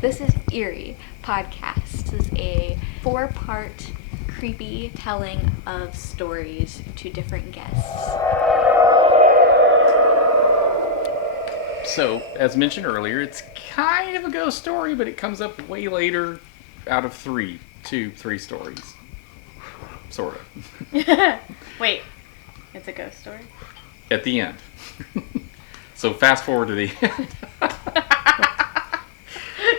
This is Eerie Podcast. This is a 4-part creepy telling of stories to different guests. So, as mentioned earlier, it's kind of a ghost story, but it comes up way later out of three stories. Sort of. Wait, it's a ghost story? At the end. So fast forward to the end.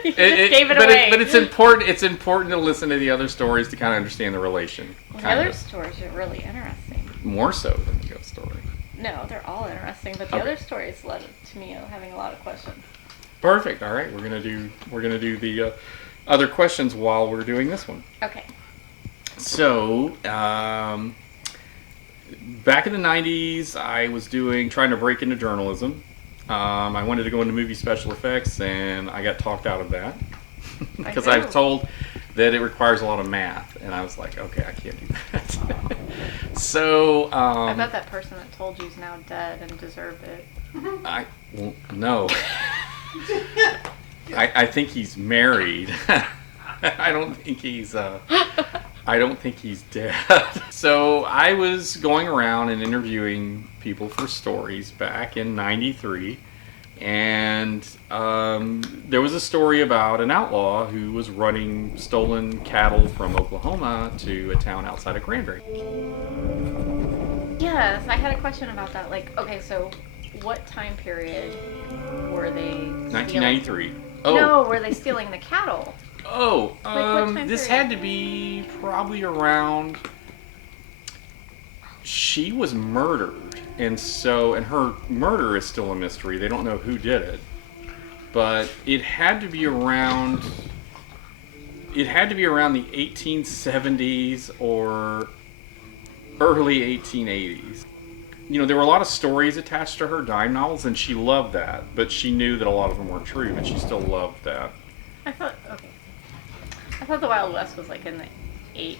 You gave it away. But it's important. It's important to listen to the other stories to kind of understand the relation. The other stories are really interesting. More so than the ghost story. No, they're all interesting, but the other stories led to me having a lot of questions. Perfect. All right, we're gonna do the other questions while we're doing this one. Okay. So, back in the 90s, I was trying to break into journalism. I wanted to go into movie special effects, and I got talked out of that because I was told that it requires a lot of math, and I was like, okay, I can't do that. So, I bet that person that told you is now dead and deserved it. No. I think he's married. I don't think he's dead. So I was going around and interviewing people for stories back in '93, and there was a story about an outlaw who was running stolen cattle from Oklahoma to a town outside of Granbury. Yes, I had a question about that. Like, okay, so what time period were they 1993. Oh. No, were they stealing the cattle? Oh, Like this had to be probably around. She was murdered, and her murder is still a mystery. They don't know who did it, but it had to be around. It had to be around the 1870s or early 1880s. You know, there were a lot of stories attached to her dime novels, and she loved that, but she knew that a lot of them weren't true, and she still loved that. I thought the Wild West was like in the 1800s.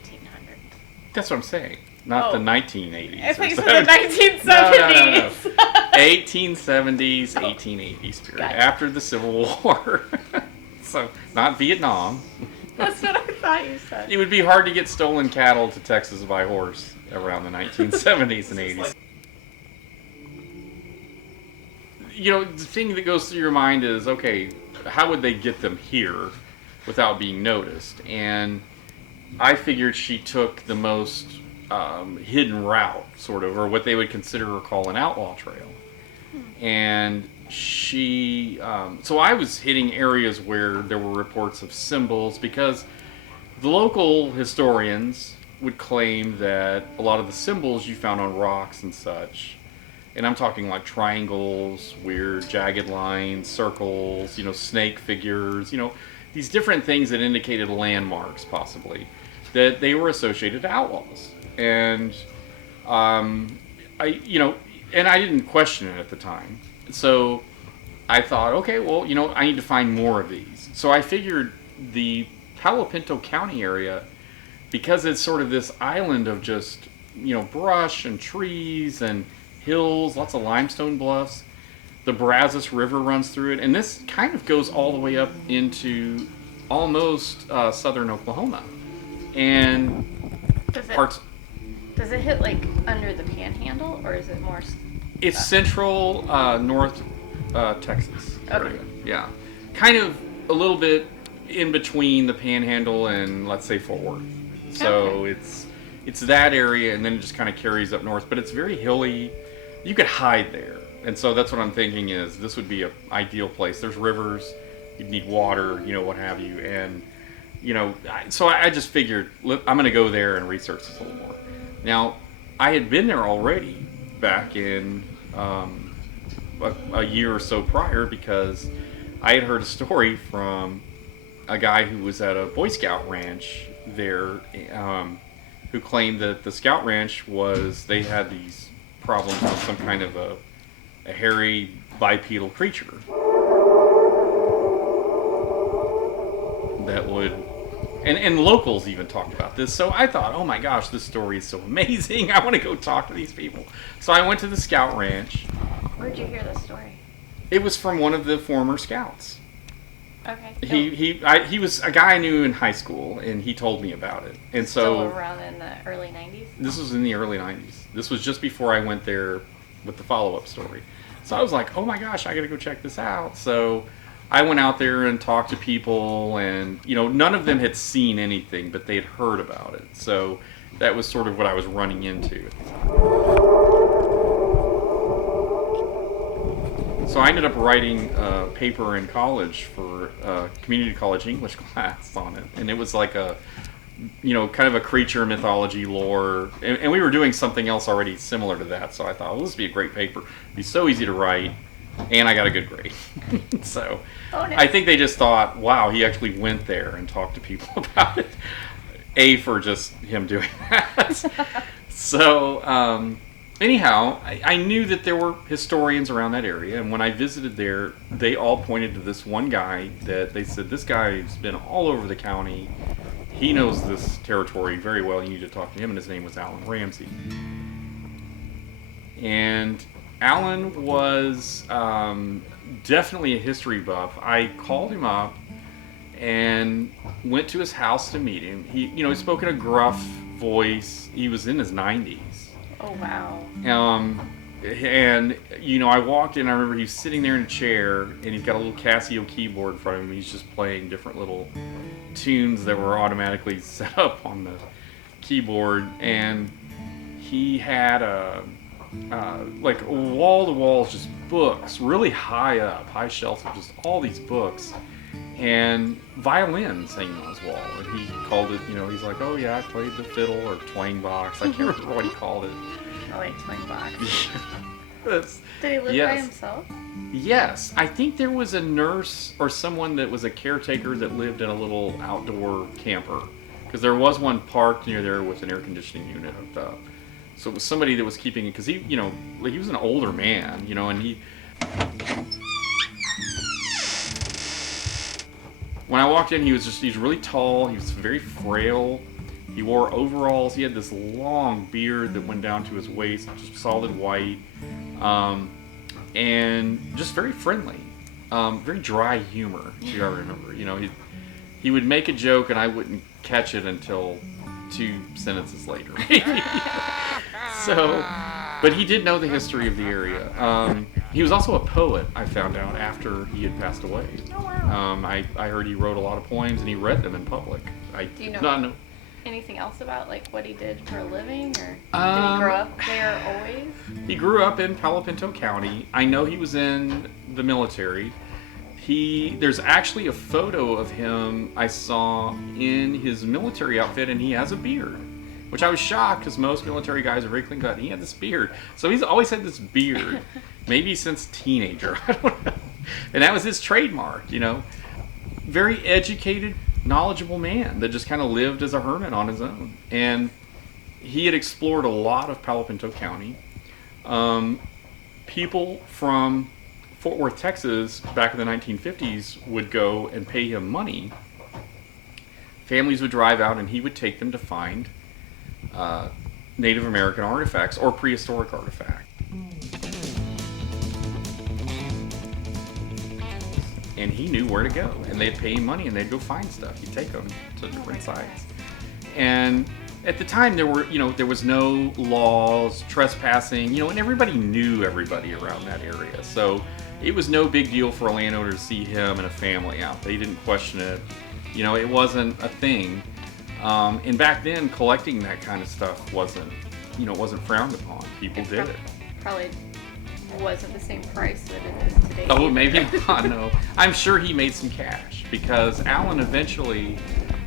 That's what I'm saying. Not the 1980s. I thought you said the 1970s. No. 1870s, 1880s period. Gotcha. After the Civil War. So, not Vietnam. That's what I thought you said. It would be hard to get stolen cattle to Texas by horse around the 1970s and 80s. You know, the thing that goes through your mind is, okay, how would they get them here without being noticed? And I figured she took the most hidden route, sort of, or what they would consider or call an outlaw trail. And she, so I was hitting areas where there were reports of symbols, because the local historians would claim that a lot of the symbols you found on rocks and such, and I'm talking like triangles, weird jagged lines, circles, you know, snake figures, you know, these different things that indicated landmarks, possibly, that they were associated to outlaws. And I didn't question it at the time. So I thought, okay, well, you know, I need to find more of these. So I figured the Palo Pinto County area, because it's sort of this island of just, you know, brush and trees and hills, lots of limestone bluffs. The Brazos River runs through it, and this kind of goes all the way up into almost southern Oklahoma. And Does it hit like under the Panhandle, or is it more? It's central north Texas area. Okay. Yeah, kind of a little bit in between the Panhandle and, let's say, Fort Worth. So okay. It's that area, and then it just kind of carries up north. But it's very hilly. You could hide there, and so that's what I'm thinking is this would be an ideal place. There's rivers, you'd need water, you know, what have you, and you know, so I just figured I'm going to go there and research this a little more. Now, I had been there already back in a year or so prior, because I had heard a story from a guy who was at a Boy Scout ranch there, who claimed that the Scout ranch they had these problems with some kind of a hairy bipedal creature that would, and locals even talked about this. So I thought, oh my gosh, this story is so amazing. I want to go talk to these people. So I went to the Scout ranch. Where'd you hear this story? It was from one of the former Scouts. Okay. He was a guy I knew in high school, and he told me about it. And so Still around in the early 90s? this was in the early 90s. This was just before I went there with the follow-up story. So I was like, oh my gosh, I got to go check this out. So I went out there and talked to people, and none of them had seen anything, but they had heard about it. So that was sort of what I was running into. So I ended up writing a paper in college for a community college English class on it, and it was like a, kind of a creature mythology lore, and we were doing something else already similar to that. So I thought, well, this would be a great paper. It'd be so easy to write, and I got a good grade. So I think they just thought, wow, he actually went there and talked to people about it. For just him doing that. So. Anyhow, I knew that there were historians around that area, and when I visited there, they all pointed to this one guy that they said, this guy's been all over the county. He knows this territory very well. You need to talk to him, and his name was Alan Ramsey. And Alan was definitely a history buff. I called him up and went to his house to meet him. He spoke in a gruff voice. He was in his 90s. Oh, wow. And I walked in. I remember he was sitting there in a chair, and he's got a little Casio keyboard in front of him. He's just playing different little tunes that were automatically set up on the keyboard. And he had like wall to walls, just books, really high shelves of just all these books, and violins hanging on his wall. And he called it, he's like, oh yeah, I played the fiddle or twang box. I can't remember what he called it. I like twang box. Did he live by himself? Yes. I think there was a nurse or someone that was a caretaker that lived in a little outdoor camper. Because there was one parked near there with an air conditioning unit hooked up. So it was somebody that was keeping it, because he was an older man, and he... When I walked in, he's really tall, he was very frail, he wore overalls, he had this long beard that went down to his waist, just solid white, and just very friendly, very dry humor, if you ever remember. He would make a joke and I wouldn't catch it until 2 sentences later. So, but he did know the history of the area. He was also a poet, I found out after he had passed away. Oh, wow. I heard he wrote a lot of poems and he read them in public. Do you know anything else about what he did for a living, or did he grow up there always? He grew up in Palo Pinto County. I know he was in the military. There's actually a photo of him I saw in his military outfit, and he has a beard, which I was shocked because most military guys are very clean cut. He had this beard, so he's always had this beard, maybe since teenager. I don't know, and that was his trademark. Very educated, knowledgeable man that just kind of lived as a hermit on his own, and he had explored a lot of Palo Pinto County. People from Fort Worth, Texas, back in the 1950s, would go and pay him money. Families would drive out, and he would take them to find Native American artifacts or prehistoric artifacts. And he knew where to go, and they'd pay him money, and they'd go find stuff. He'd take them to different sites. And at the time, there was no laws, trespassing, and everybody knew everybody around that area. So it was no big deal for a landowner to see him and a family out. They didn't question it. It wasn't a thing. And back then, collecting that kind of stuff wasn't frowned upon. People did it. Probably wasn't the same price that it is today. Oh, maybe not, no. I'm sure he made some cash, because Alan eventually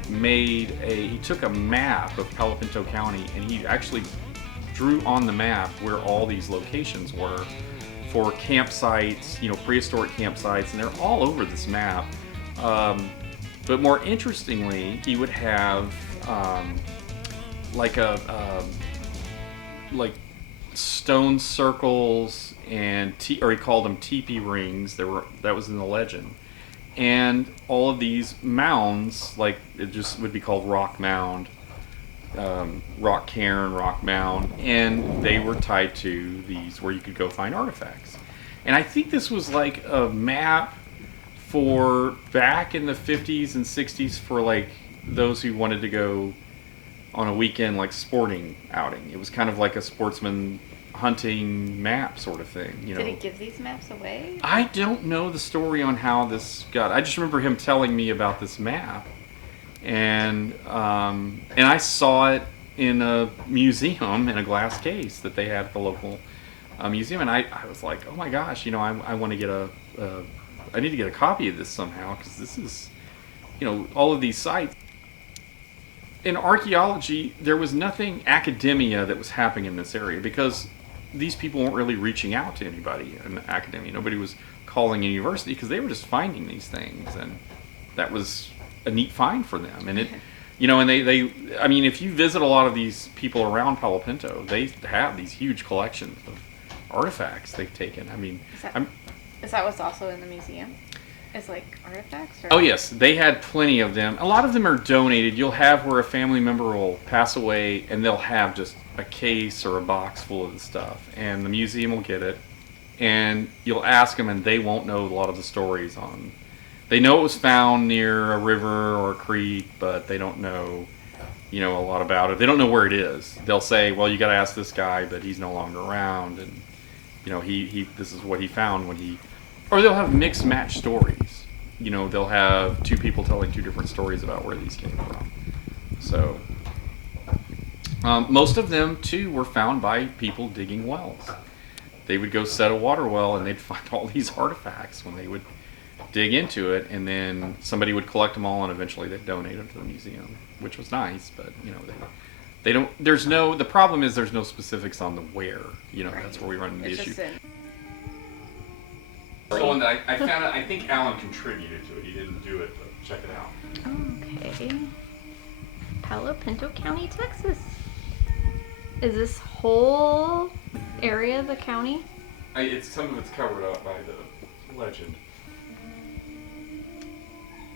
he took a map of Palo Pinto County, and he actually drew on the map where all these locations were for campsites, prehistoric campsites, and they're all over this map. But more interestingly, he would have like stone circles, or he called them teepee rings. That was in the legend. And all of these mounds, it just would be called rock mound, rock cairn, rock mound, and they were tied to these where you could go find artifacts. And I think this was like a map for back in the 50s and 60s for like those who wanted to go on a weekend like sporting outing. It was kind of like a sportsman hunting map sort of thing, you know. Did he give these maps away? I don't know the story on how this got. I just remember him telling me about this map, and I saw it in a museum in a glass case that they had at the local museum, and I was like, oh my gosh, you know, I want to get I need to get a copy of this somehow, because this is, you know, all of these sites. In archaeology, there was nothing academia that was happening in this area, because these people weren't really reaching out to anybody in academia. Nobody was calling a university, because they were just finding these things, and that was a neat find for them. And it, you know, and they I mean, if you visit a lot of these people around Palo Pinto, they have these huge collections of artifacts they've taken. I mean, Is that what's also in the museum? Is like artifacts? Or? Oh yes, they had plenty of them. A lot of them are donated. You'll have where a family member will pass away, and they'll have just a case or a box full of the stuff, and the museum will get it, and you'll ask them, and they won't know a lot of the stories on. They know it was found near a river or a creek, but they don't know, you know, a lot about it. They don't know where it is. They'll say, well, you got to ask this guy, but he's no longer around, and you know, he this is what he found when he. Or they'll have mixed match stories. You know, they'll have two people telling two different stories about where these came from. So, most of them, too, were found by people digging wells. They would go set a water well, and they'd find all these artifacts when they would dig into it, and then somebody would collect them all, and eventually they'd donate them to the museum, which was nice, but, you know, they don't, there's no, the problem is there's no specifics on the where. You know, right. That's where we run into the issue. So one that I found it, I think Alan contributed to it. He didn't do it, but check it out. Okay. Palo Pinto County, Texas. Is this whole area the county? Some of it's covered up by the legend.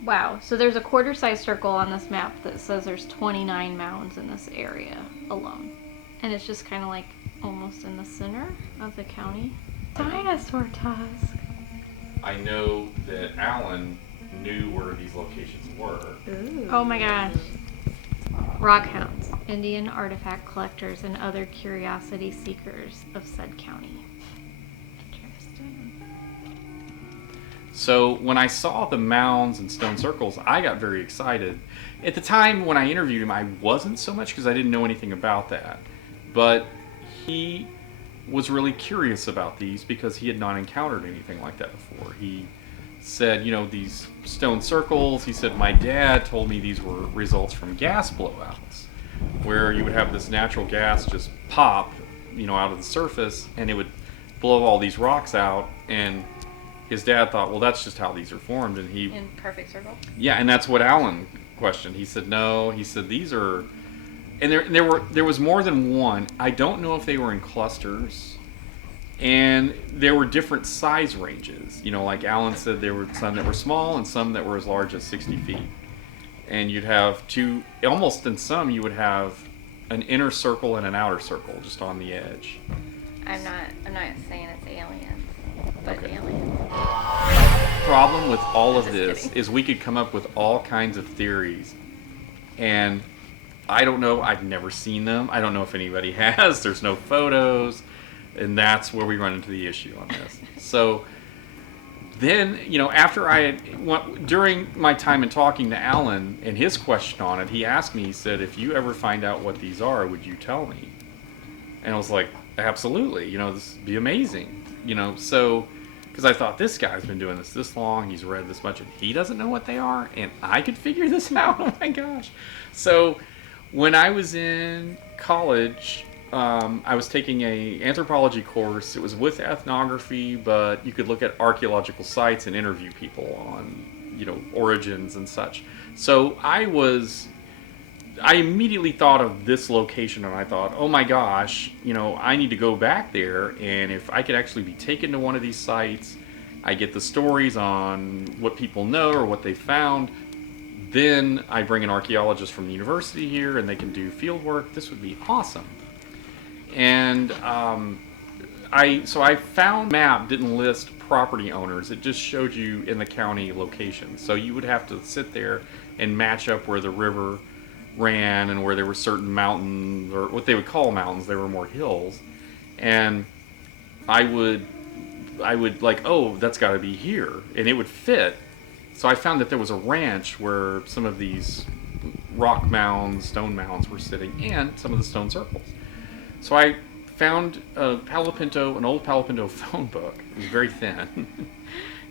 Wow. So there's a quarter-size circle on this map that says there's 29 mounds in this area alone. And it's just kind of like almost in the center of the county. Dinosaur tusk. I know that Alan knew where these locations were. Ooh. Oh my gosh. Rockhounds, Indian artifact collectors, and other curiosity seekers of said county. Interesting. So when I saw the mounds and stone circles, I got very excited. At the time when I interviewed him, I wasn't so much because I didn't know anything about that. But he was really curious about these because he had not encountered anything like that before. He said, you know, these stone circles, he said, my dad told me these were results from gas blowouts, where you would have this natural gas just pop, you know, out of the surface, and it would blow all these rocks out, and his dad thought, well, that's just how these are formed, and he... In perfect circle? Yeah, and that's what Alan questioned. He said, no, he said, these are... And there was more than one. I don't know if they were in clusters, and there were different size ranges. You know, like Alan said, there were some that were small and some that were as large as 60 feet. And you'd have two, almost in some, you would have an inner circle and an outer circle just on the edge. I'm not saying it's aliens, but okay. Aliens. Problem with all of this kidding. is we could come up with all kinds of theories, and I don't know. I've never seen them. I don't know if anybody has. There's no photos. And that's where we run into the issue on this. So then, you know, after during my time in talking to Alan and his question on it, he asked me, he said, if you ever find out what these are, would you tell me? And I was like, absolutely. You know, this would be amazing. You know, so, because I thought this guy's been doing this long, he's read this much, and he doesn't know what they are, and I could figure this out. Oh my gosh. So, when I was in college, I was taking a anthropology course. It was with ethnography, but you could look at archaeological sites and interview people on, you know, origins and such. So I immediately thought of this location, and I thought, oh my gosh, you know, I need to go back there, and if I could actually be taken to one of these sites, I get the stories on what people know or what they found. Then I bring an archaeologist from the university here, and they can do field work. This would be awesome. And I found map didn't list property owners. It just showed you in the county location. So you would have to sit there and match up where the river ran and where there were certain mountains, or what they would call mountains. They were more hills, and I would like, oh, that's got to be here, and it would fit. So I found that there was a ranch where some of these rock mounds, stone mounds were sitting, and some of the stone circles. So I found an old Palo Pinto phone book. It was very thin.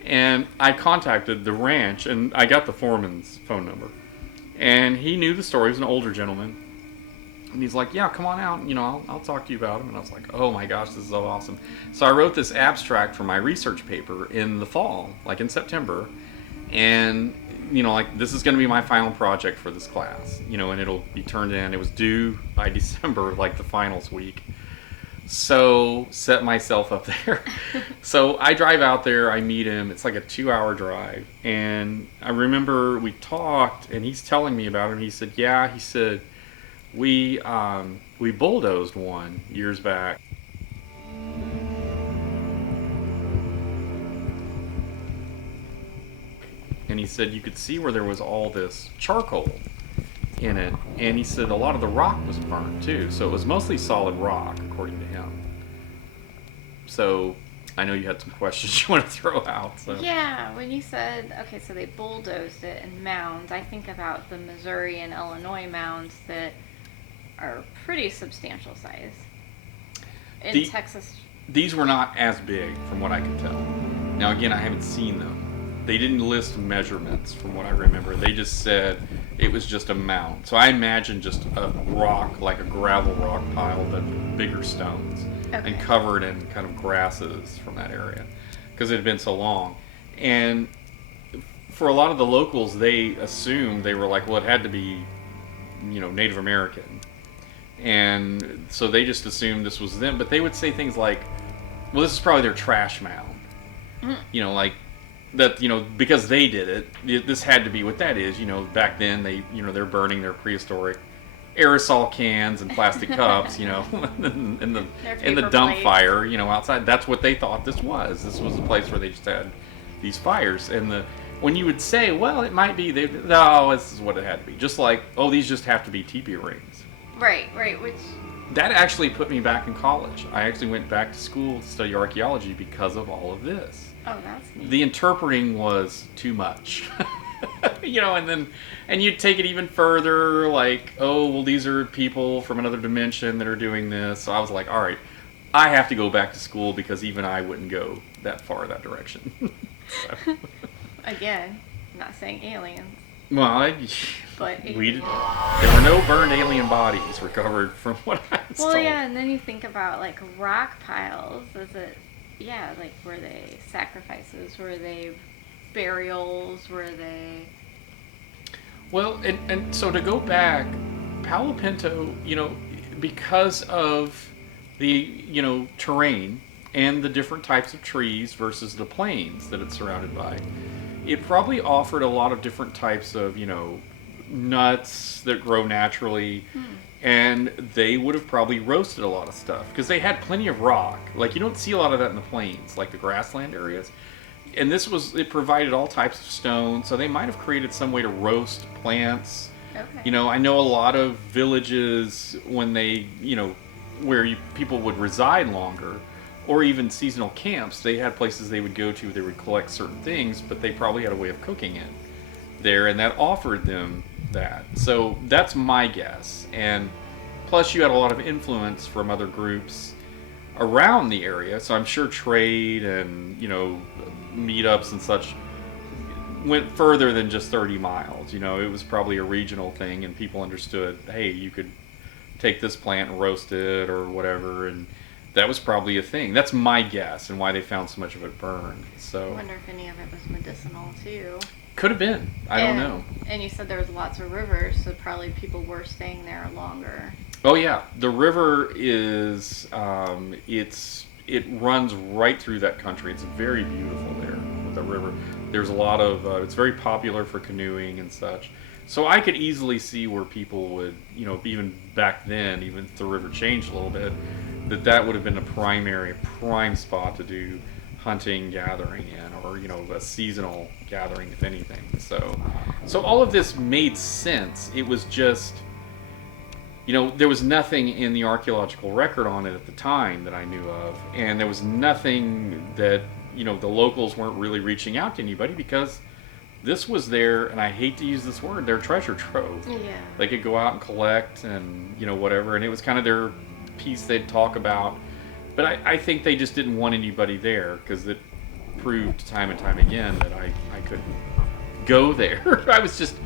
And I contacted the ranch, and I got the foreman's phone number. And he knew the story. He was an older gentleman. And he's like, yeah, come on out. I'll talk to you about him. And I was like, oh my gosh, this is so awesome. So I wrote this abstract for my research paper in the fall, like in September. And, like, this is going to be my final project for this class, and it'll be turned in. It was due by December, like the finals week. So set myself up there. So I drive out there, I meet him. It's like a 2-hour drive. And I remember we talked, and he's telling me about it. And he said, yeah, we bulldozed one years back. And he said you could see where there was all this charcoal in it. And he said a lot of the rock was burnt too. So it was mostly solid rock, according to him. So I know you had some questions you want to throw out. So. Yeah, when you said, okay, so they bulldozed it in mounds, I think about the Missouri and Illinois mounds that are pretty substantial size. In Texas. These were not as big, from what I can tell. Now, again, I haven't seen them. They didn't list measurements, from what I remember. They just said it was just a mound. So I imagine just a rock, like a gravel rock pile, but bigger stones. Okay. And covered in kind of grasses from that area, because it had been so long. And for a lot of the locals, they assumed, they were like, well, it had to be, Native American. And so they just assumed this was them. But they would say things like, well, this is probably their trash mound. Mm. Like that, because they did it, this had to be what that is. Back then they're burning their prehistoric aerosol cans and plastic cups, in the dump fire, outside. That's what they thought this was. This was a place where they just had these fires. And when you would say, well, it might be, no, this is what it had to be. Just like, oh, these just have to be teepee rings. Right, which... That actually put me back in college. I actually went back to school to study archaeology because of all of this. Oh, that's neat. The interpreting was too much. And you'd take it even further, like, oh, well, these are people from another dimension that are doing this. So I was like, all right, I have to go back to school, because even I wouldn't go that far that direction. Again, I'm not saying aliens. Well, but there were no burned alien bodies recovered from what I was told. Well, yeah, and then you think about, like, rock piles. Like, were they sacrifices? Were they burials? Were they... Well, and so to go back, Palo Pinto, because of the, terrain and the different types of trees versus the plains that it's surrounded by, it probably offered a lot of different types of, nuts that grow naturally. And they would have probably roasted a lot of stuff, because they had plenty of rock. Like, you don't see a lot of that in the plains, like the grassland areas. And it provided all types of stone, so they might have created some way to roast plants. Okay. I know a lot of villages, when they, where people would reside longer, or even seasonal camps, they had places they would go to, they would collect certain things, but they probably had a way of cooking it there, and that offered them that. So that's my guess. And plus you had a lot of influence from other groups around the area, so I'm sure trade and, meetups and such went further than just 30 miles. It was probably a regional thing, and people understood, hey, you could take this plant and roast it or whatever, and that was probably a thing. That's my guess, and why they found so much of it burned. So I wonder if any of it was medicinal too. Could have been. I don't know. And you said there was lots of rivers, so probably people were staying there longer. Oh yeah, the river is it runs right through that country. It's very beautiful there with the river. There's a lot of it's very popular for canoeing and such. So I could easily see where people would, even back then, even if the river changed a little bit, that would have been a prime spot to do hunting, gathering in, or a seasonal gathering, if anything. So all of this made sense. It was just, there was nothing in the archaeological record on it at the time that I knew of, and there was nothing that the locals weren't really reaching out to anybody, because this was their, and I hate to use this word, their treasure trove. Yeah. They could go out and collect and whatever, and it was kind of their piece they'd talk about. But I think they just didn't want anybody there, because it proved time and time again that I couldn't go there. I was just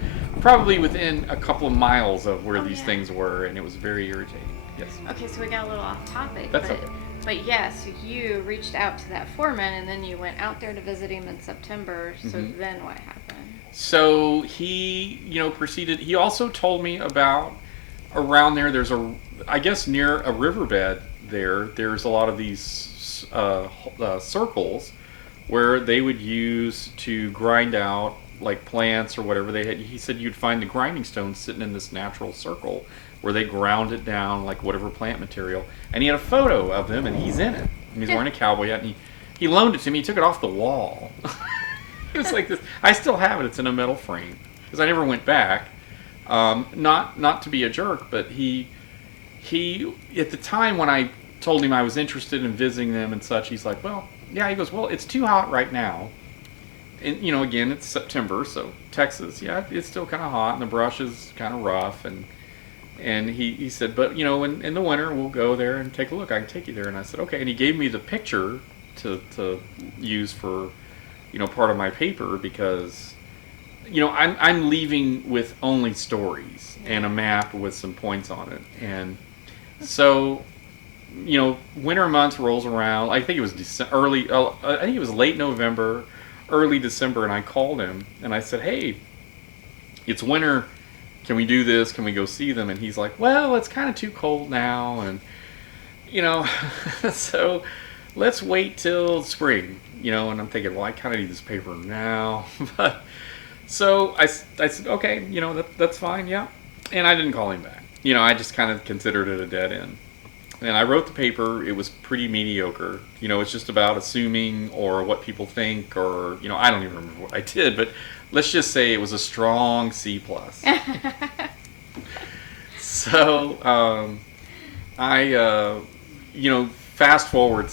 probably within a couple of miles of where these things were, and it was very irritating. Yes. Okay, so we got a little off topic. That's but, okay. But yes, you reached out to that foreman, and then you went out there to visit him in September. So then what happened? So he, proceeded. He also told me about around there. There's I guess near a riverbed there's a lot of these circles where they would use to grind out like plants or whatever they had. He said you'd find the grinding stones sitting in this natural circle where they ground it down like whatever plant material. And he had a photo of them, and he's in it. And he's wearing a cowboy hat, and he loaned it to me. He took it off the wall. It was like this. I still have it. It's in a metal frame because I never went back. Not to be a jerk, but he at the time when I told him I was interested in visiting them and such, he's like, well, yeah. He goes, well, it's too hot right now. And, again, it's September, so Texas, yeah, it's still kind of hot, and the brush is kind of rough. And he said, but, in the winter, we'll go there and take a look. I can take you there. And I said, okay. And he gave me the picture to use for, part of my paper, because, I'm leaving with only stories and a map with some points on it. And so, winter months rolls around. I think it was I think it was late November, early December, and I called him and I said, hey, it's winter. Can we do this? Can we go see them? And he's like, well, it's kind of too cold now. And, so let's wait till spring, and I'm thinking, well, I kind of need this paper now. But so I said, okay, that's fine. Yeah. And I didn't call him back. I just kind of considered it a dead end. And I wrote the paper. It was pretty mediocre. It's just about assuming or what people think, or, I don't even remember what I did, but let's just say it was a strong C+. So, I, fast forward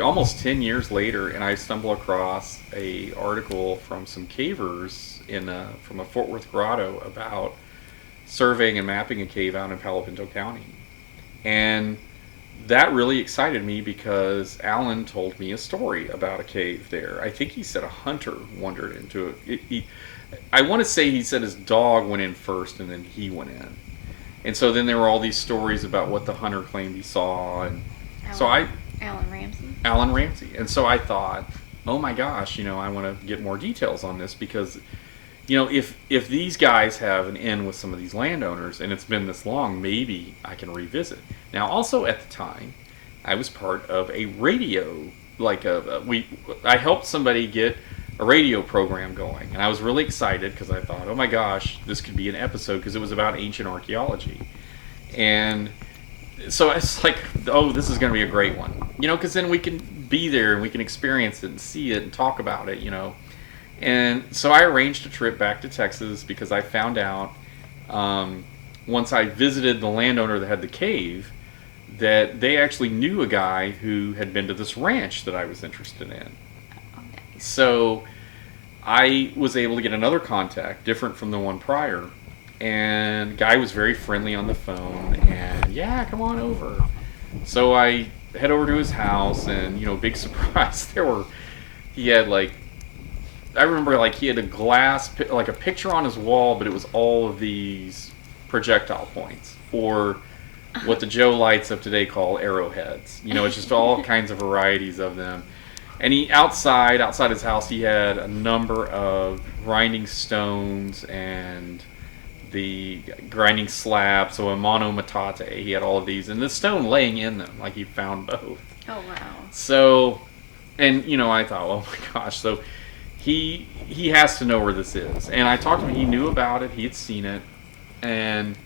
almost 10 years later, and I stumble across a article from some cavers from a Fort Worth grotto about surveying and mapping a cave out in Palo Pinto County. And that really excited me because Alan told me a story about a cave there. I think he said a hunter wandered into it. I want to say he said his dog went in first and then he went in. And so then there were all these stories about what the hunter claimed he saw. And Alan Ramsey. And so I thought, oh my gosh, I want to get more details on this, because if these guys have an in with some of these landowners and it's been this long, maybe I can revisit. Now, also at the time, I was part of a radio, I helped somebody get a radio program going, and I was really excited because I thought, oh my gosh, this could be an episode, because it was about ancient archaeology. And so it's like, oh, this is going to be a great one, because then we can be there and we can experience it and see it and talk about it, And so I arranged a trip back to Texas, because I found out once I visited the landowner that had the cave that they actually knew a guy who had been to this ranch that I was interested in. Okay. So I was able to get another contact, different from the one prior, and the guy was very friendly on the phone, and yeah, come on over. So I head over to his house, and big surprise, he had I remember he had a glass, a picture on his wall, but it was all of these projectile points, or what the Joe Lights of today call arrowheads. It's just all kinds of varieties of them. And he outside his house, he had a number of grinding stones and the grinding slabs, so a monomatate. He had all of these, and the stone laying in them, he found both. Oh wow! So, and I thought, oh my gosh, so. He has to know where this is. And I talked to him. He knew about it. He had seen it. And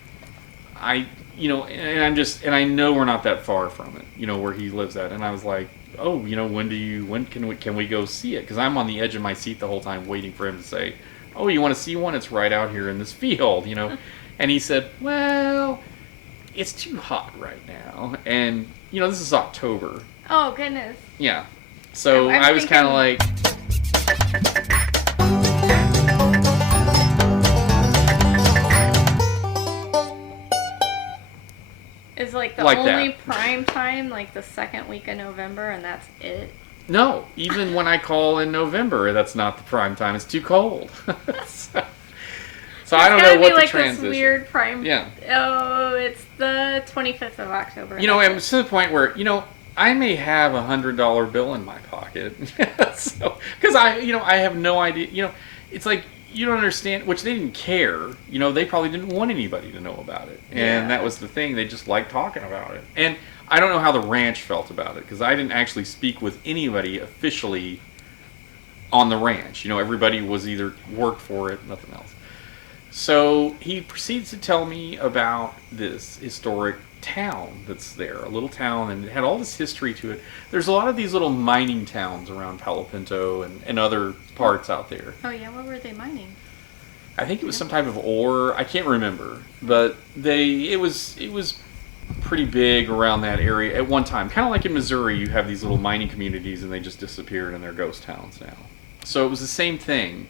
I and I know we're not that far from it, where he lives at. And I was like, oh, when can we go see it? Because I'm on the edge of my seat the whole time waiting for him to say, oh, you want to see one? It's right out here in this field. And he said, well, it's too hot right now. And, this is October. Oh, goodness. Yeah. So I was kind of like... Is like the only prime time, like the second week of November, and that's it? No, even when I call in November, that's not the prime time. It's too cold. So I don't know what the transition. This weird prime. Yeah. Oh, it's the 25th of October. And to the point where I may have $100 bill in my pocket, because I have no idea. It's like you don't understand, which they didn't care. They probably didn't want anybody to know about it, and that was the thing. They just liked talking about it, and I don't know how the ranch felt about it because I didn't actually speak with anybody officially on the ranch. Everybody was either worked for it, nothing else. So he proceeds to tell me about this historic town that's there, a little town, and it had all this history to it. There's a lot of these little mining towns around Palo Pinto and other parts out there. Oh yeah, what were they mining? I think it was some type of ore. I can't remember, but it was pretty big around that area at one time. Kind of like in Missouri, you have these little mining communities, and they just disappeared, and they're ghost towns now. So it was the same thing.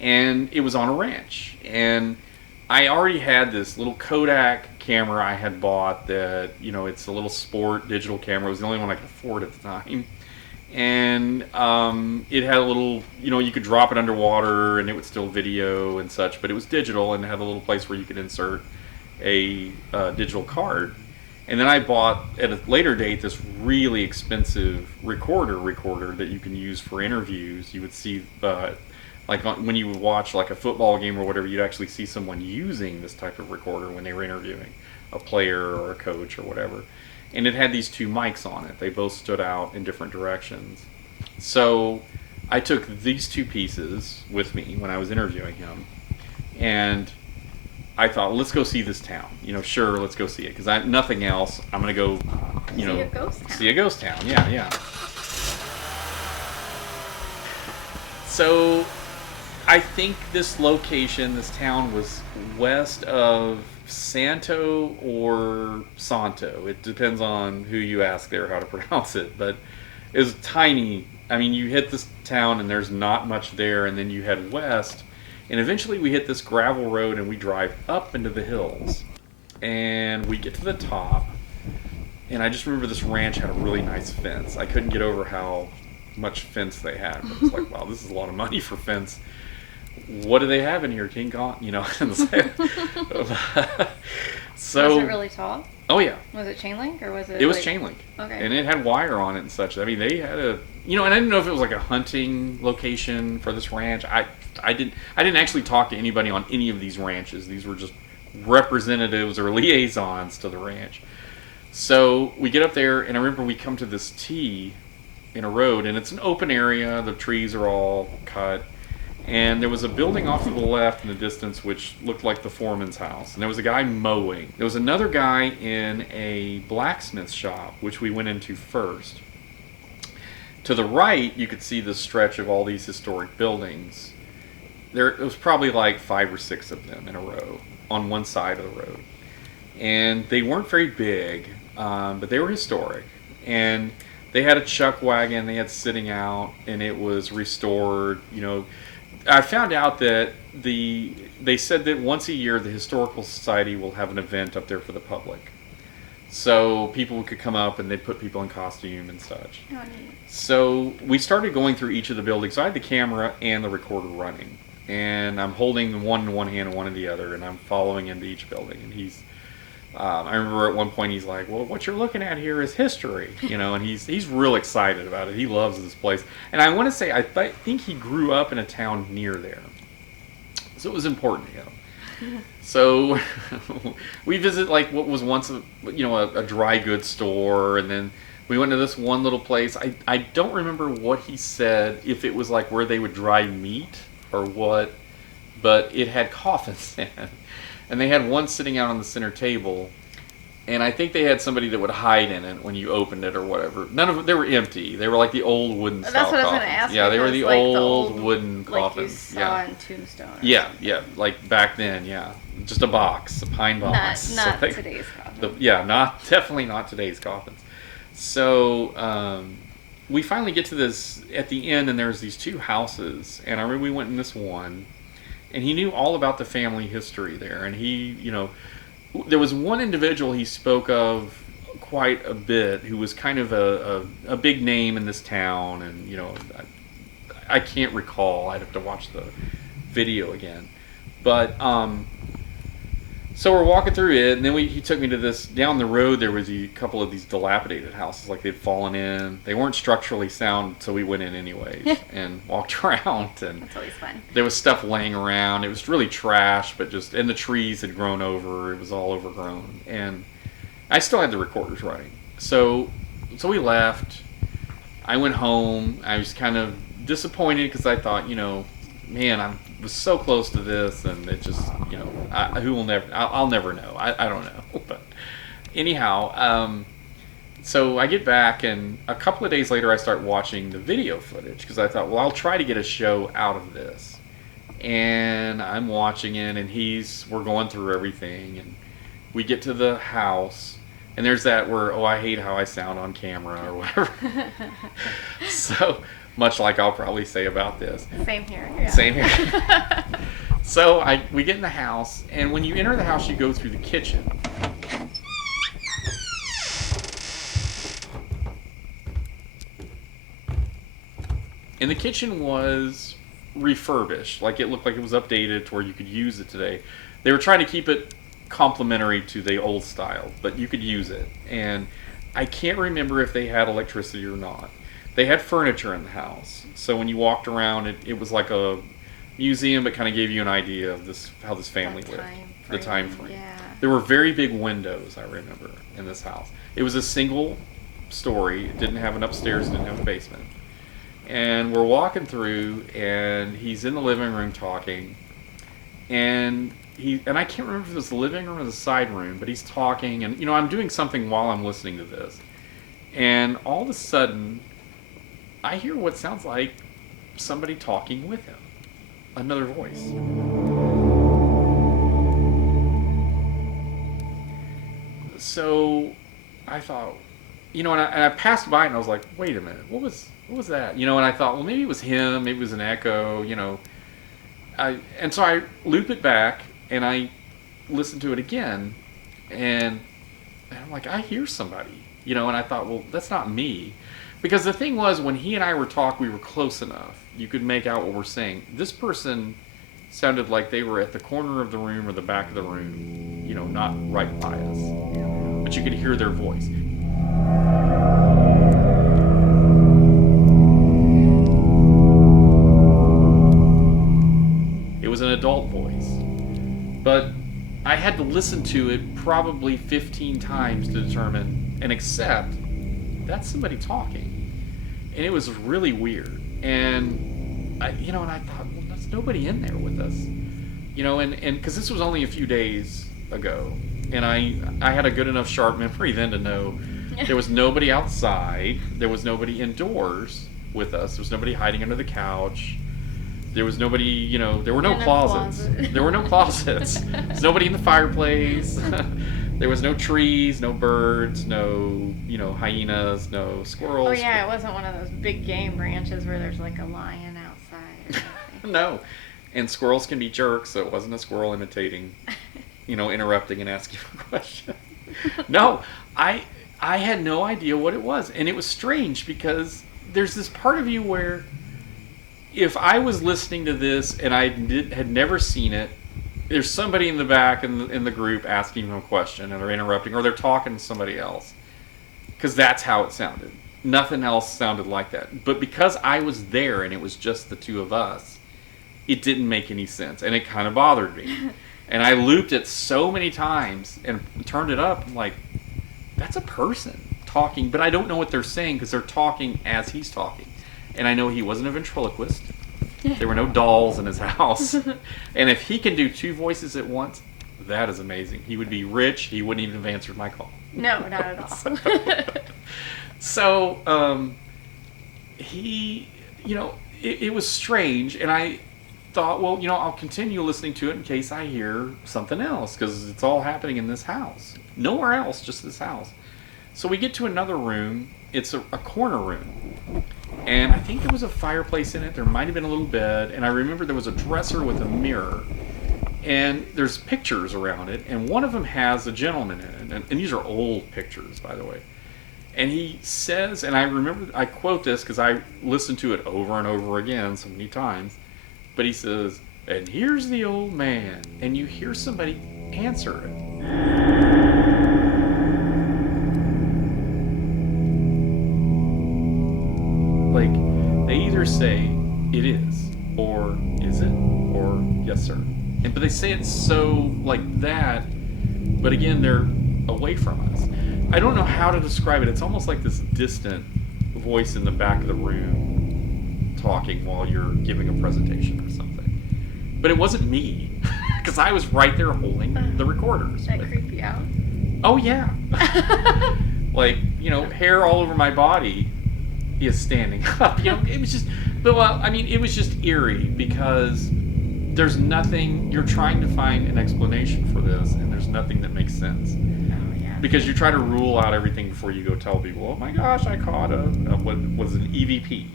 And it was on a ranch. And I already had this little Kodak camera I had bought that, it's a little sport digital camera. It was the only one I could afford at the time. And it had a little, you could drop it underwater and it would still video and such. But it was digital and it had a little place where you could insert a digital card. And then I bought, at a later date, this really expensive recorder that you can use for interviews. You would see... when you would watch like a football game or whatever, you'd actually see someone using this type of recorder when they were interviewing a player or a coach or whatever. And it had these two mics on it. They both stood out in different directions. So I took these two pieces with me when I was interviewing him. And I thought, let's go see this town. Sure, let's go see it. Because nothing else, I'm going to go, see a ghost town. Yeah. So... I think this location, this town, was west of Santo or Santo. It depends on who you ask there how to pronounce it. But it was tiny. I mean, you hit this town and there's not much there, and then you head west. And eventually we hit this gravel road and we drive up into the hills. And we get to the top. And I just remember this ranch had a really nice fence. I couldn't get over how much fence they had. But it's like, wow, this is a lot of money for fence. What do they have in here, King Kong? So, was it really tall? Oh yeah. Was it chain link or was it? It was chain link. Okay. And it had wire on it and such. I mean, they had and I didn't know if it was like a hunting location for this ranch. I didn't actually talk to anybody on any of these ranches. These were just representatives or liaisons to the ranch. So we get up there, and I remember we come to this T in a road, and it's an open area. The trees are all cut. And there was a building off to the left in the distance which looked like the foreman's house. And there was a guy mowing. There was another guy in a blacksmith shop, which we went into first. To the right, you could see the stretch of all these historic buildings. There was probably like 5 or 6 of them in a row on one side of the road. And they weren't very big, but they were historic. And they had a chuck wagon they had sitting out, and it was restored, I found out that they said that once a year the Historical Society will have an event up there for the public. So people could come up and they'd put people in costume and such. Oh, neat. So we started going through each of the buildings. So I had the camera and the recorder running. And I'm holding one in one hand and one in the other, and I'm following into each building. And I remember at one point he's like, well, what you're looking at here is history, and he's real excited about it. He loves this place. And I want to say, I think he grew up in a town near there. So it was important to him. So we visit like what was once a dry goods store, and then we went to this one little place. I don't remember what he said, if it was like where they would dry meat or what, but it had coffins in it. And they had one sitting out on the center table, And I think they had somebody that would hide in it when you opened it or whatever. None of them, they were empty. They were like the old wooden style That's what I was coffins. going to ask. Yeah, they were the like old wooden like coffins. you saw in Tombstone. Yeah, like back then, yeah. Just a box, a pine box. Not today's coffin. Definitely not today's coffins. So we finally get to this at the end, and there's these two houses, and I remember we went in this one, and he knew all about the family history there, and he, there was one individual he spoke of quite a bit who was kind of a big name in this town, and I can't recall. I'd have to watch the video again, but so we're walking through it, and then he took me to this down the road. There was a couple of these dilapidated houses, like they'd fallen in. They weren't structurally sound, so we went in anyways and walked around. And that's always fun. There was stuff laying around. It was really trash, and the trees had grown over. It was all overgrown, and I still had the recorders running. So we left. I went home. I was kind of disappointed because I thought, man, I was so close to this, and it just, I'll never know. I don't know. But anyhow, so I get back, and a couple of days later I start watching the video footage because I thought, well, I'll try to get a show out of this. And I'm watching it, and we're going through everything, and we get to the house, and there's that where, I hate how I sound on camera or whatever. So much like I'll probably say about this. Same here. Yeah. Same here. So we get in the house, and when you enter the house, you go through the kitchen. And the kitchen was refurbished. Like, it looked like it was updated to where you could use it today. They were trying to keep it complementary to the old style, but you could use it. And I can't remember if they had electricity or not. They had furniture in the house, so when you walked around, it was like a museum, but kind of gave you an idea of how this family lived. The time frame. Yeah. There were very big windows, I remember, in this house. It was a single story. It didn't have an upstairs, didn't have a basement. And we're walking through, and he's in the living room talking, and I can't remember if it was the living room or the side room, but he's talking, and I'm doing something while I'm listening to this, and all of a sudden I hear what sounds like somebody talking with him. Another voice. So I thought, and I passed by, and I was like, wait a minute, what was that? And I thought, well, maybe it was him, maybe it was an echo, and so I loop it back, and I listen to it again, and I'm like, I hear somebody, and I thought, well, that's not me. Because the thing was, when he and I were talking, we were close enough. You could make out what we're saying. This person sounded like they were at the corner of the room or the back of the room, not right by us. But you could hear their voice. It was an adult voice. But I had to listen to it probably 15 times to determine and accept that's somebody talking. And it was really weird. And I thought, well, there's nobody in there with us. And because this was only a few days ago. And I had a good enough sharp memory then to know there was nobody outside. There was nobody indoors with us. There was nobody hiding under the couch. There was nobody, there were no closets. There were no closets. There's nobody in the fireplace. There was no trees, no birds, no, hyenas, no squirrels. Oh yeah, it wasn't one of those big game ranches where there's like a lion outside. No. And squirrels can be jerks, so it wasn't a squirrel imitating, interrupting and asking a question. No, I had no idea what it was. And it was strange because there's this part of you where if I was listening to this and I had never seen it, there's somebody in the back in the group asking them a question, and they're interrupting, or they're talking to somebody else. Because that's how it sounded. Nothing else sounded like that. But because I was there and it was just the two of us, it didn't make any sense. And it kind of bothered me. And I looped it so many times and turned it up. I'm like, that's a person talking. But I don't know what they're saying because they're talking as he's talking. And I know he wasn't a ventriloquist. There were no dolls in his house. And if he can do two voices at once, that is amazing. He would be rich. He wouldn't even have answered my call. No, not at all. So, he, it was strange, and I thought, well, I'll continue listening to it in case I hear something else, because it's all happening in this house. Nowhere else, just this house. So we get to another room. It's a corner room. And I think there was a fireplace in it. There might have been a little bed. And I remember there was a dresser with a mirror. And there's pictures around it. And one of them has a gentleman in it. And these are old pictures, by the way. And he says, and I remember, I quote this because I listened to it over and over again so many times. But he says, "And here's the old man." And you hear somebody answer it. Like, they either say, "It is," or "Is it?" or "Yes, sir." But they say it so like that, but again, they're away from us. I don't know how to describe it. It's almost like this distant voice in the back of the room talking while you're giving a presentation or something. But it wasn't me, because I was right there holding the recorders. That creep you out? Oh, yeah. Like, hair all over my body is standing up. It was just, it was just eerie, because there's nothing, you're trying to find an explanation for this, and there's nothing that makes sense. Oh, yeah. Because you try to rule out everything before you go tell people, "Oh my gosh, I caught what was an EVP,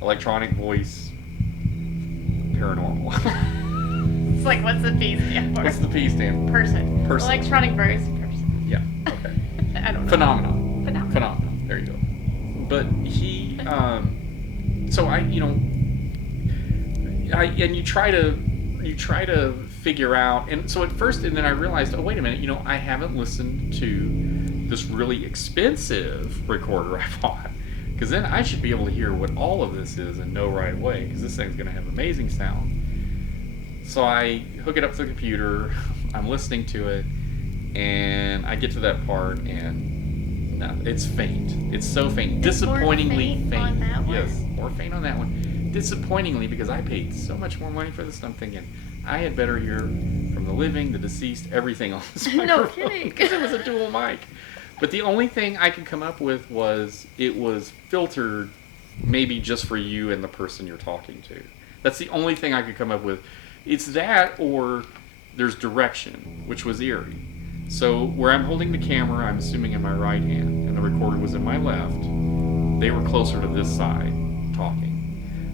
electronic voice paranormal." It's like, what's the P stand for? What's the P stand for? Person. Person. Electronic voice person. Yeah, okay. I don't know. Phenomenon. There you go. But he, so and you try to figure out, and so at first, and then I realized, oh, wait a minute, I haven't listened to this really expensive recorder I bought, because then I should be able to hear what all of this is and know right away, because this thing's going to have amazing sound. So I hook it up to the computer, I'm listening to it, and I get to that part, and no, it's faint. It's so faint. It's disappointingly more faint on that one? Yes, more faint on that one. Disappointingly, because I paid so much more money for this, I'm thinking I had better hear from the living, the deceased, everything on this microphone. No kidding. Because it was a dual mic. But the only thing I could come up with was it was filtered maybe just for you and the person you're talking to. That's the only thing I could come up with. It's that, or there's direction, which was eerie. So where I'm holding the camera, I'm assuming in my right hand, and the recorder was in my left, they were closer to this side talking.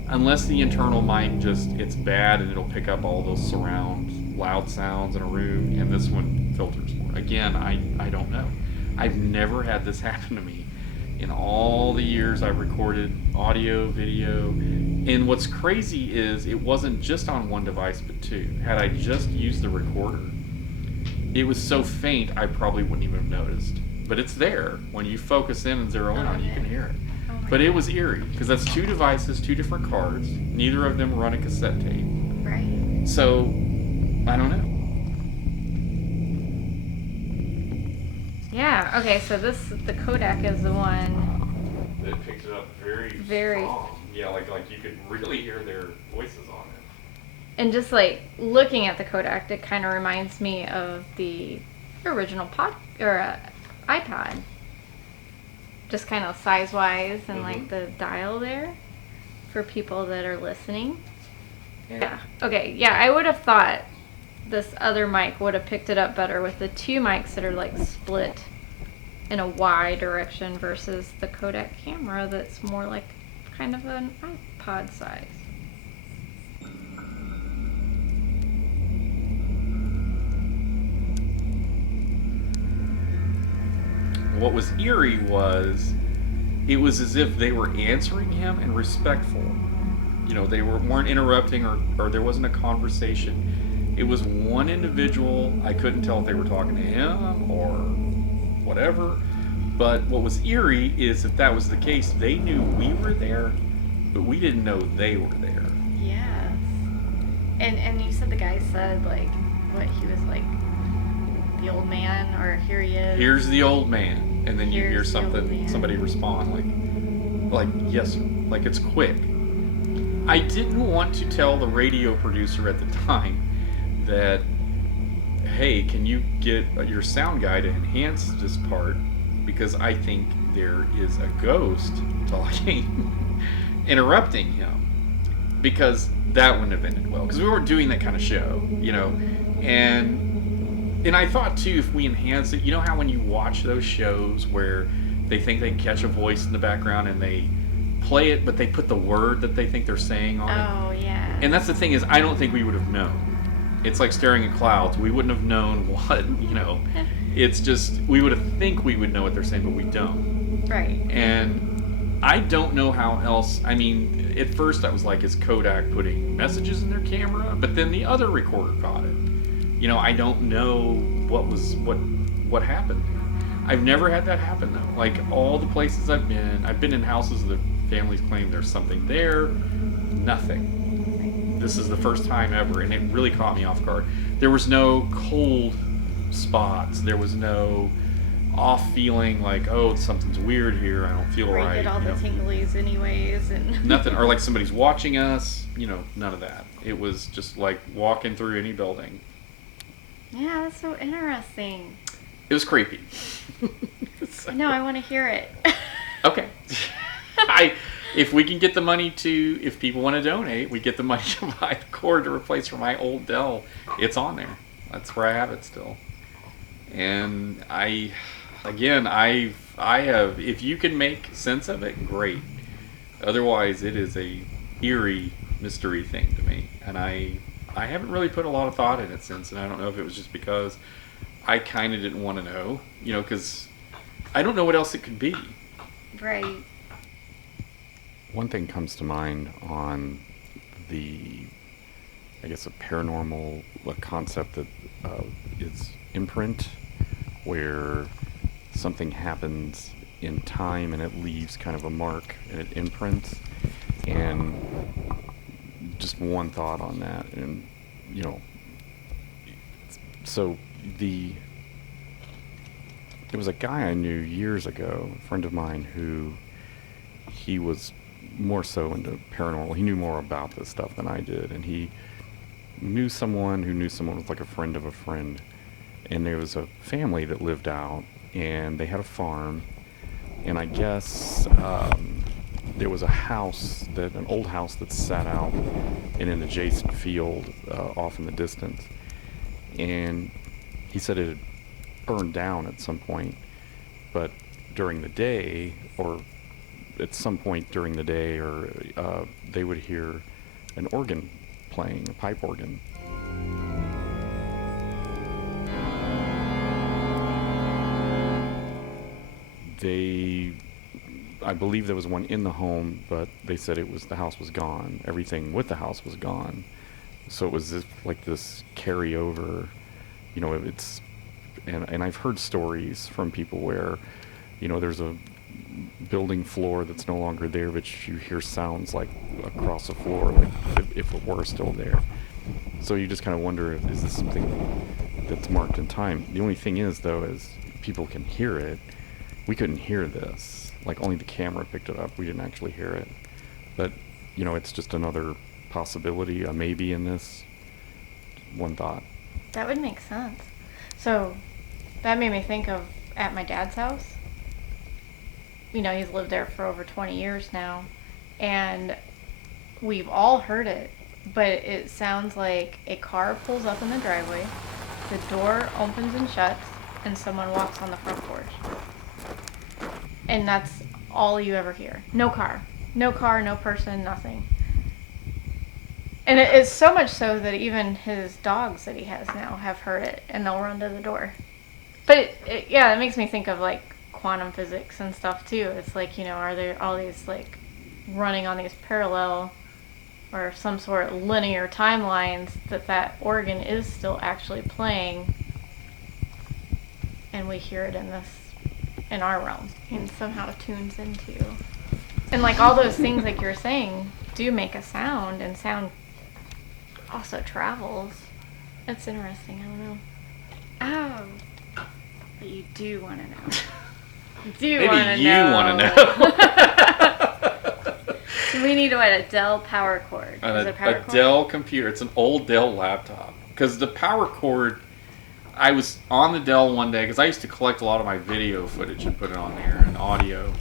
Unless the internal mic it's bad and it'll pick up all those surround loud sounds in a room, and this one filters more. Again, I don't know. I've never had this happen to me in all the years I've recorded audio, video. And what's crazy is it wasn't just on one device, but two. Had I just used the recorder, it was so faint I probably wouldn't even have noticed. But it's there. When you focus in and zero in on it, you can hear it. But it was eerie, because that's two devices, two different cards. Neither of them run a cassette tape. Right. So, I don't know. Yeah, okay, so the Kodak is the one It picked it up very strong. Yeah, like you could really hear their voices on it. And just like looking at the Kodak, it kind of reminds me of the original iPod. Just kind of size-wise and like the dial there for people that are listening. Yeah. Okay, yeah, I would have thought this other mic would have picked it up better with the two mics that are like split in a Y direction versus the Kodak camera that's more like kind of an iPod size. What was eerie was, it was as if they were answering him and respectful. They weren't interrupting or there wasn't a conversation. It was one individual. I couldn't tell if they were talking to him or whatever. But what was eerie is if that was the case, they knew we were there, but we didn't know they were there. Yes. And you said the guy said like what he was like, the old man, or here he is. Here's the old man, and then you hear Here's the old something, man. somebody respond like yes, sir. Like it's quick. I didn't want to tell the radio producer at the time that hey, can you get your sound guy to enhance this part? Because I think there is a ghost talking, interrupting him. Because that wouldn't have ended well. Because we weren't doing that kind of show, you know. And I thought, too, if we enhance it, you know how when you watch those shows where they think they catch a voice in the background and they play it, but they put the word that they think they're saying on it? Oh, yeah. And that's the thing is, I don't think we would have known. It's like staring at clouds. We wouldn't have known what, you know. It's just, we would have think we would know what they're saying, but we don't. Right. And I don't know how else. I mean, at first I was like, is Kodak putting messages in their camera? But then the other recorder caught it. You know, I don't know what happened. I've never had that happen though. Like all the places I've been in houses that families claim there's something there. Nothing. This is the first time ever, and it really caught me off guard. There was no cold spots. There was no off feeling like, oh, something's weird here. I don't feel Where right. You get all the tinglies anyways, and nothing, or like somebody's watching us. You know, none of that. It was just like walking through any building. Yeah, that's so interesting. It was creepy. So. No, I want to hear it. Okay. If we can get the money if people want to donate, we get the money to buy the cord to replace for my old Dell. It's on there. That's where I have it still. And I have, if you can make sense of it, great. Otherwise, it is a eerie mystery thing to me. And I haven't really put a lot of thought in it since, and I don't know if it was just because I kind of didn't want to know, you know, because I don't know what else it could be. Right. One thing comes to mind on I guess, a paranormal concept that is imprint, where something happens in time and it leaves kind of a mark and it imprints. And just one thought on that, and you know, so there was a guy I knew years ago, a friend of mine, who he was more so into paranormal. He knew more about this stuff than I did, and he knew someone who knew someone was like a friend of a friend, and there was a family that lived out, and they had a farm, and I guess there was an old house that sat out in an adjacent field off in the distance, and he said it had burned down at some point, but during the day, or at some point during the day, or they would hear an organ playing, a pipe organ. I believe there was one in the home, but they said the house was gone. Everything with the house was gone. So it was like this carryover, you know, and I've heard stories from people where, you know, there's a building floor that's no longer there, but you hear sounds like across the floor, like if it were still there. So you just kind of wonder, is this something that's marked in time? The only thing is, though, is people can hear it. We couldn't hear this. Like, only the camera picked it up. We didn't actually hear it. But, you know, it's just another possibility, a maybe in this. One thought. That would make sense. So, that made me think of at my dad's house. You know, he's lived there for over 20 years now. And we've all heard it. But it sounds like a car pulls up in the driveway, the door opens and shuts, and someone walks on the front porch. And that's all you ever hear. No car, no person, nothing. And it's so much so that even his dogs that he has now have heard it, and they'll run to the door. But it makes me think of like quantum physics and stuff too. It's like, you know, are there all these like running on these parallel or some sort of linear timelines that organ is still actually playing, and we hear it in our realm, and somehow tunes into. And like all those things like you're saying do make a sound, and sound also travels. That's interesting. I don't know. Oh, but you do want to know. Maybe you want to know. We need a Dell power cord. A Dell computer. It's an old Dell laptop. Because the power cord, I was on the Dell one day because I used to collect a lot of my video footage and put it on there and audio.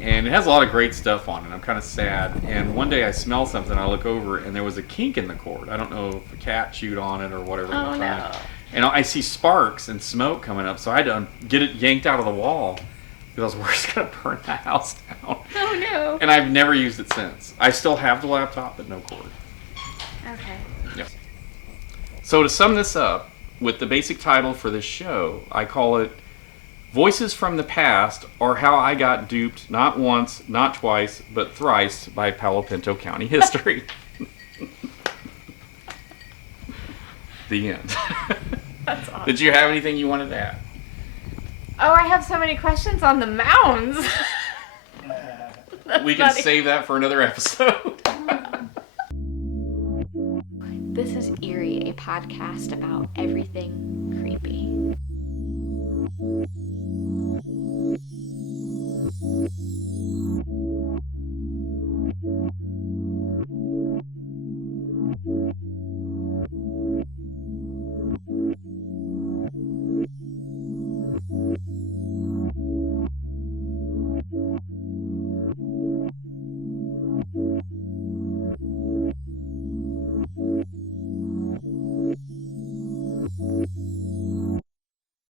And it has a lot of great stuff on it. I'm kind of sad. And one day I smell something, I look over, and there was a kink in the cord. I don't know if a cat chewed on it or whatever. Oh, no. And I see sparks and smoke coming up, so I had to get it yanked out of the wall because I was worried it's going to burn the house down. Oh, no. And I've never used it since. I still have the laptop, but no cord. Okay. Yes. So to sum this up, with the basic title for this show, I call it Voices from the Past, or How I Got Duped Not Once, Not Twice, but Thrice by Palo Pinto County History. The end. That's awesome. Did you have anything you wanted to add? Oh, I have so many questions on the mounds. We can funny. save that for another episode. This is Eerie, a podcast about everything